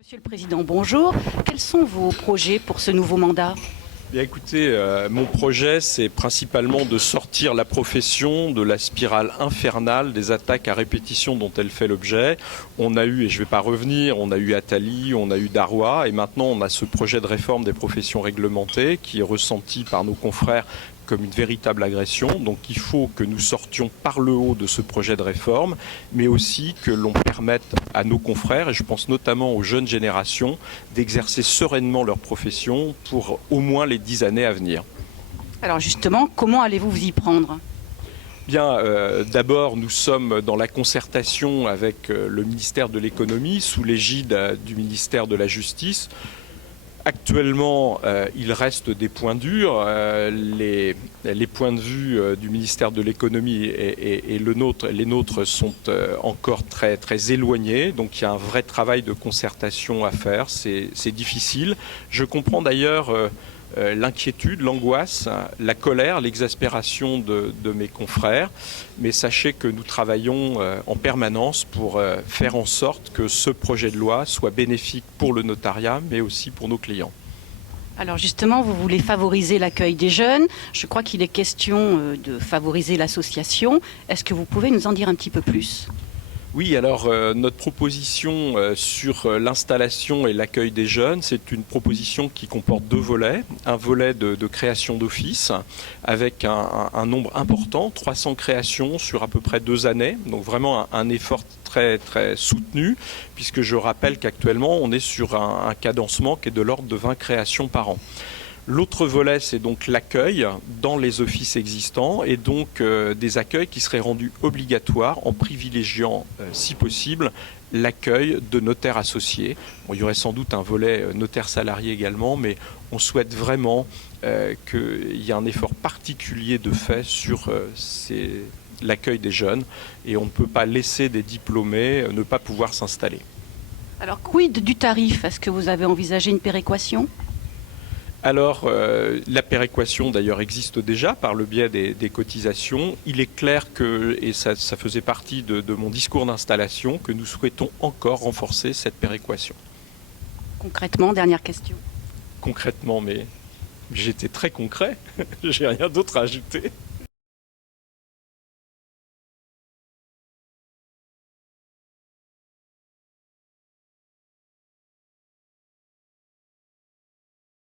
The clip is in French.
Monsieur le Président, bonjour. Quels sont vos projets pour ce nouveau mandat? Bien, écoutez, mon projet, c'est principalement de sortir la profession de la spirale infernale des attaques à répétition dont elle fait l'objet. On a eu, et je ne vais pas revenir, on a eu Attali, on a eu Darrois, et maintenant on a ce projet de réforme des professions réglementées qui est ressenti par nos confrères comme une véritable agression. Donc il faut que nous sortions par le haut de ce projet de réforme, mais aussi que l'on permette à nos confrères, et je pense notamment aux jeunes générations, d'exercer sereinement leur profession pour au moins les 10 années à venir. Alors justement, comment allez-vous vous y prendre? Bien, d'abord, nous sommes dans la concertation avec le ministère de l'économie, sous l'égide du ministère de la Justice. Actuellement, il reste des points durs. Les points de vue du ministère de l'économie et les nôtres sont encore très, très éloignés. Donc il y a un vrai travail de concertation à faire. C'est difficile. Je comprends d'ailleurs l'inquiétude, l'angoisse, la colère, l'exaspération de mes confrères. Mais sachez que nous travaillons en permanence pour faire en sorte que ce projet de loi soit bénéfique pour le notariat, mais aussi pour nos clients. Alors justement, vous voulez favoriser l'accueil des jeunes. Je crois qu'il est question de favoriser l'association. Est-ce que vous pouvez nous en dire un petit peu plus ? Oui, alors notre proposition sur l'installation et l'accueil des jeunes, c'est une proposition qui comporte deux volets. Un volet de création d'office avec un nombre important, 300 créations sur à peu près 2 années. Donc vraiment un effort très, très soutenu, puisque je rappelle qu'actuellement on est sur un cadencement qui est de l'ordre de 20 créations par an. L'autre volet, c'est donc l'accueil dans les offices existants et donc des accueils qui seraient rendus obligatoires en privilégiant, si possible, l'accueil de notaires associés. Bon, il y aurait sans doute un volet notaire salarié également, mais on souhaite vraiment qu'il y ait un effort particulier de fait sur l'accueil des jeunes et on ne peut pas laisser des diplômés ne pas pouvoir s'installer. Alors, quid du tarif? Est-ce que vous avez envisagé une péréquation ? Alors, la péréquation d'ailleurs existe déjà par le biais des cotisations. Il est clair que, et ça faisait partie de mon discours d'installation, que nous souhaitons encore renforcer cette péréquation. Concrètement, dernière question. Concrètement, mais j'étais très concret, j'ai rien d'autre à ajouter.